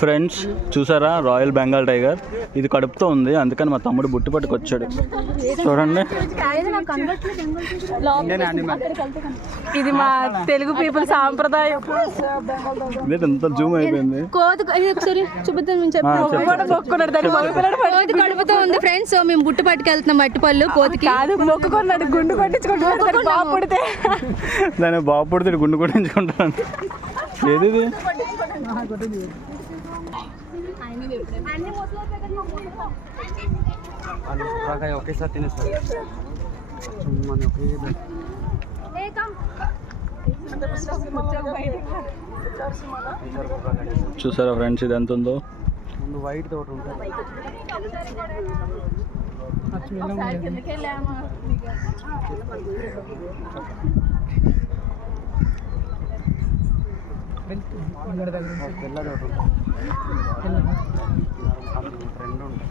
Friends చూసారా royal Bengal tiger, ఇది కడుపుతో ఉంది, అందుకని మా తమ్ముడు బుట్టి పట్టుకొచ్చాడు. చూడండి, ఇది మా తెలుగు పీపుల్ సాంప్రదాయం. ఎంత జూమ్ అయిపోయింది. కడుపుతో ఉంది ఫ్రెండ్స్. సో మేము బుట్టు పట్టుకెళ్తున్నాం మట్టి పళ్ళు కోతికి. మొక్కుకున్నాడు గుండు కొట్టించుకుంటున్నాడు బాబు పుడితే. దాని బాబు పుడితే గుండు కొట్టించుకుంటాను. ఏది ఒకేసారి తినేస్తారు. చూసారా ఫ్రెండ్స్ ఇది ఎంత ఉందో. ముందు వైట్ తోట ఉంటుంది. తెల్ల తోట ఉంటుంది. 2 ఉంటాయి.